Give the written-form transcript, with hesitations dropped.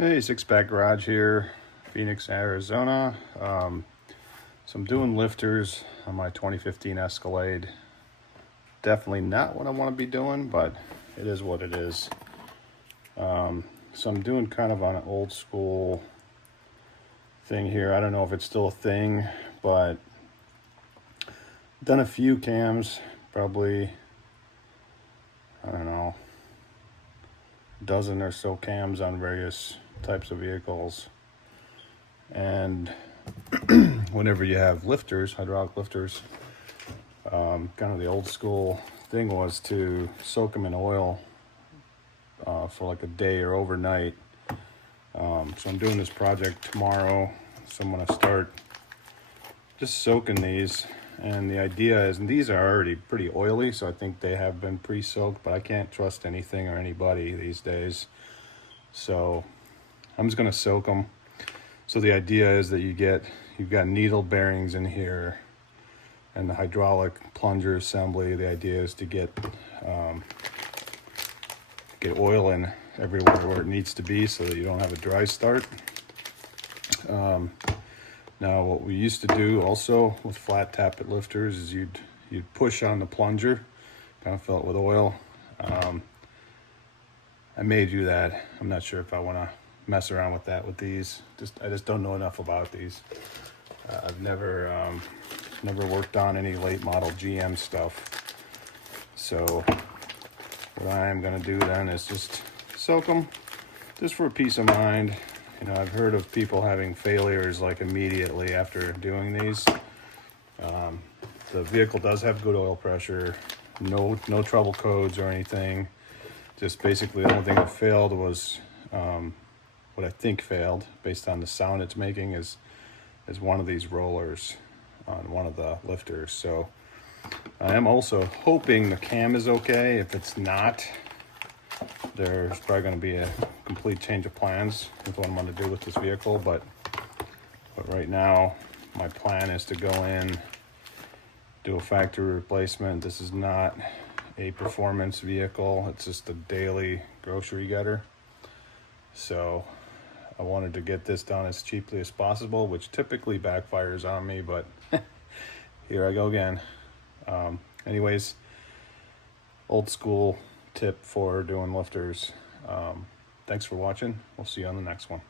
Hey, Six Pack Garage here, Phoenix, Arizona. So I'm doing lifters on my 2015 Escalade. Definitely not what I want to be doing, but it is what it is. So I'm doing kind of on an old school thing here. I don't know if it's still a thing, but I've done a few cams, probably, I don't know, a dozen or so cams on various types of vehicles. And whenever you have lifters, hydraulic lifters, kind of the old school thing was to soak them in oil for like a day or overnight. So I'm doing this project tomorrow, so I'm going to start just soaking these. And the idea is, and these are already pretty oily, so I think they have been pre-soaked, but I can't trust anything or anybody these days. So I'm just going to soak them. So the idea is that you've got needle bearings in here and the hydraulic plunger assembly. The idea is to get oil in everywhere where it needs to be so that you don't have a dry start. Now what we used to do also with flat tappet lifters is you'd push on the plunger, kind of fill it with oil. I may do that. I'm not sure if I want to mess around with that with these. I just don't know enough about these. I've never worked on any late model GM stuff. So what I am going to do then is just soak them, just for peace of mind. You know, I've heard of people having failures like immediately after doing these. The vehicle does have good oil pressure, no trouble codes or anything. Just basically the only thing that failed was what I think failed based on the sound it's making is one of these rollers on one of the lifters. So I am also hoping the cam is okay. If it's not, there's probably going to be a complete change of plans with what I'm going to do with this vehicle. But right now, my plan is to go in, do a factory replacement. This is not a performance vehicle. It's just a daily grocery getter. So I wanted to get this done as cheaply as possible, which typically backfires on me, but here I go again. Anyways, old school tip for doing lifters. Thanks for watching. We'll see you on the next one.